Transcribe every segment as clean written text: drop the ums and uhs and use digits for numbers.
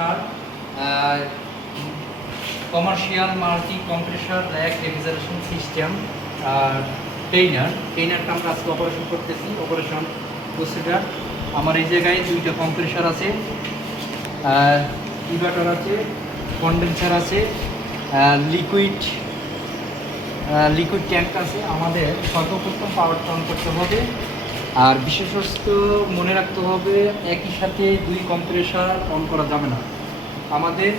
আপনার commercial multi compressor rack refrigeration system টেইনারটা আমরা আজকে অপারেশন করতেছি। অপারেশন প্রসিডার আমার এই জায়গায় দুইটা কম্প্রেসার আছে, ইনভার্টার আছে, কন্ডেন্সার আছে, লিকুইড ট্যাঙ্ক আছে। আমাদের সর্বপ্রথম পাওয়ারটা অন করতে হবে, আর বিশেষত মনে রাখতে হবে একই সাথে দুই কম্প্রেসার অন করা যাবে না। আমাদের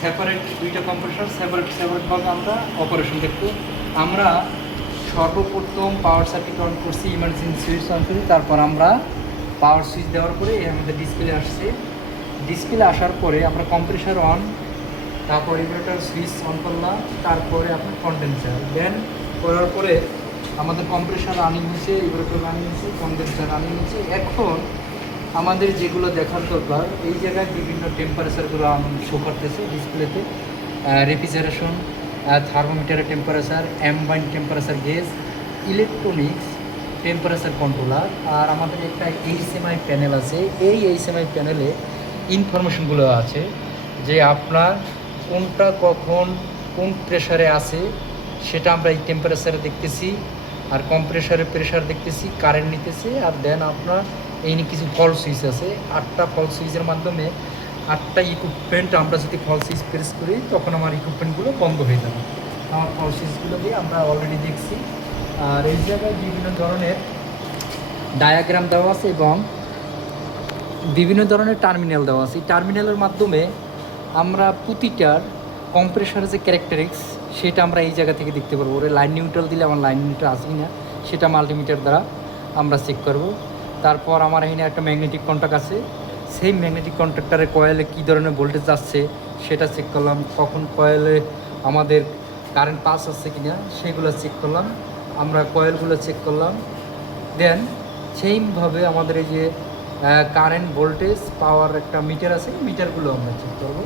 সেপারেট দুইটা কম্প্রেসার সেপারেটভাবে আমরা অপারেশন দেখবো। আমরা সর্বপ্রথম পাওয়ার সার্কিট অন করছি, ইমার্জেন্সি সুইচ অন করি, তারপর আমরা পাওয়ার সুইচ দেওয়ার পরে আমাদের ডিসপ্লে আসছে। ডিসপ্লে আসার পরে আমরা কম্প্রেসার অন, তারপর ইনভার্টার সুইচ অন করলাম, তারপরে আপনার কন্ডেন্সার দেন করার পরে আমাদের কম্প্রেসার রানিং হয়েছে, ইনভার্টার রানিং হয়েছে, কন্ডেন্সার রানিং হয়েছে। এখন আমাদের যেগুলো দেখার দরকার, এই জায়গায় বিভিন্ন টেম্পারেচারগুলো শো করতেছে ডিসপ্লেতে। রেফ্রিজারেশন, থার্মোমিটারের temperature, ambient temperature gauge, electronics temperature controller, আর আমাদের একটা এইচএমআই প্যানেল আছে। এই এইচএমআই প্যানেলে ইনফরমেশনগুলো আছে যে আপনার কোনটা কখন কোন প্রেশারে আছে সেটা আমরা এই টেম্পারেচারে দেখতেছি, আর কম্প্রেসারের প্রেশার দেখতেছি, কারেন্ট নিতেছি। আর দেন আপনার এই নিয়ে কিছু ফল সুইচ আছে, 8টা ফল সুইচের মাধ্যমে 8টা ইকুইপমেন্ট আমরা যদি ফল সুইচ প্রেস করি তখন আমার ইকুইপমেন্টগুলো বন্ধ হয়ে যাবে। আমার ফল সুইচগুলো দিয়ে আমরা অলরেডি দেখছি। আর এই জায়গায় বিভিন্ন ধরনের ডায়াগ্রাম দেওয়া আছে এবং বিভিন্ন ধরনের টার্মিনাল দেওয়া আছে। এই টার্মিনালের মাধ্যমে আমরা প্রতিটার কম্প্রেসারের যে ক্যারেক্টারিক্স সেটা আমরা এই জায়গা থেকে দেখতে পারবো। ওরে লাইন নিউট্রাল দিলে আমার লাইন নিউট্রাল আছে কি না সেটা মাল্টিমিটার দ্বারা আমরা চেক করব। তারপর আমার এখানে একটা ম্যাগনেটিক কন্ট্যাক্ট আছে, সেই ম্যাগনেটিক কন্ট্যাক্টারের কয়েলে কী ধরনের ভোল্টেজ আসছে সেটা চেক করলাম। কখন কয়েলে আমাদের কারেন্ট পাস আসছে কি না সেগুলো চেক করলাম, আমরা কয়েলগুলো চেক করলাম। দেন সেইভাবে আমাদের এই যে কারেন্ট, ভোল্টেজ, পাওয়ার একটা মিটার আছে, মিটারগুলো আমরা চেক করবো।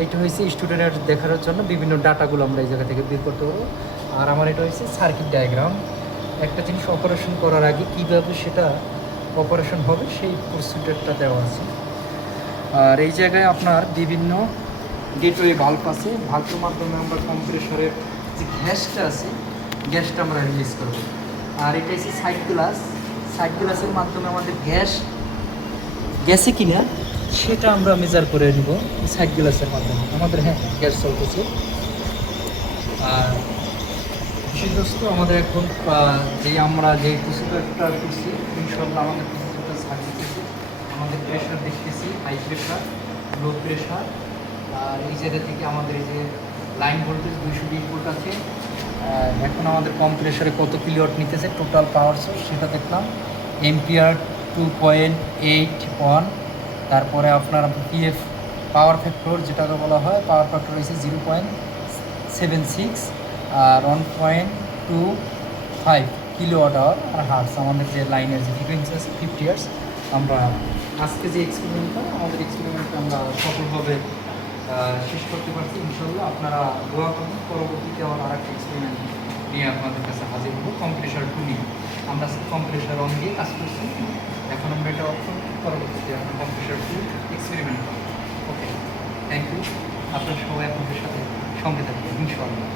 এইটা হয়েছে স্টুডেন্টের দেখার জন্য বিভিন্ন ডাটাগুলো আমরা এই জায়গা থেকে বের করতে পারবো। আর আমার এটা হয়েছে সার্কিট ডায়াগ্রাম, একটা জিনিস অপারেশন করার আগে কীভাবে সেটা অপারেশন হবে সেই প্রসিডিউরটা দেওয়া আছে। আর এই জায়গায় আপনার বিভিন্ন গেটওয়ে ভাল্ব আছে, ভাল্বের মাধ্যমে আমরা কম্প্রেসারের যে গ্যাসটা আছে গ্যাসটা আমরা রিলিজ করবো। আর এটা হচ্ছে সাইড গ্লাসের মাধ্যমে আমাদের গ্যাসে কিনা সেটা আমরা মেজার করে নিব সাইড গ্লাসের মাধ্যমে। আমাদের গ্যাস চলতেছে। আর বিশেষত আমাদের এখন আমরা যে প্রসিডিউরটা করছি ইনশাল্লাহ আমাদের প্রসিডিউরটা সার্ভিস, আমাদের প্রেশার দেখতেছি, হাই প্রেশার, লো প্রেশার। আর এই জায়গা থেকে আমাদের এই যে লাইন ভোল্টেজ 220 ভোল্ট আছে। এখন আমাদের কম্প্রেসারে কত কিলোওয়াট নিতেছে টোটাল পাওয়ার সোর্স সেটা দেখলাম। এম্পিয়ার 2.81, তারপরে আপনার পিএফ পাওয়ার ফ্যাক্টর যেটাকে বলা হয়, পাওয়ার ফ্যাক্টর হয়েছে 0.76, আর 1.25 কিলোওয়াট আওয়ার আর হার্টস। আমাদের যে লাইনের যে ফ্রিকোয়েন্সি আছে 50 হার্টজ। আমরা আজকে যে আমাদের এক্সপেরিমেন্টটা আমরা সফলভাবে শেষ করতে পারছি ইনশাল্লাহ। আপনারা দোয়া করুন, পরবর্তীতে আর একটা এক্সপেরিমেন্ট নিয়ে আপনাদের কাছে হাজির হবো কম্প্রেসার 2 নিয়ে। আমরা কম্প্রেসার অন দিয়ে কাজ করছি, এখন আমরা এটা অপশন পরবর্তীতে আপনার কম্প্রেসার 2 এক্সপেরিমেন্ট করবো। ওকে, থ্যাংক ইউ। আপনার সবাই আপনাদের সাথে সঙ্গে থাকবেন ইনশাআল্লাহ।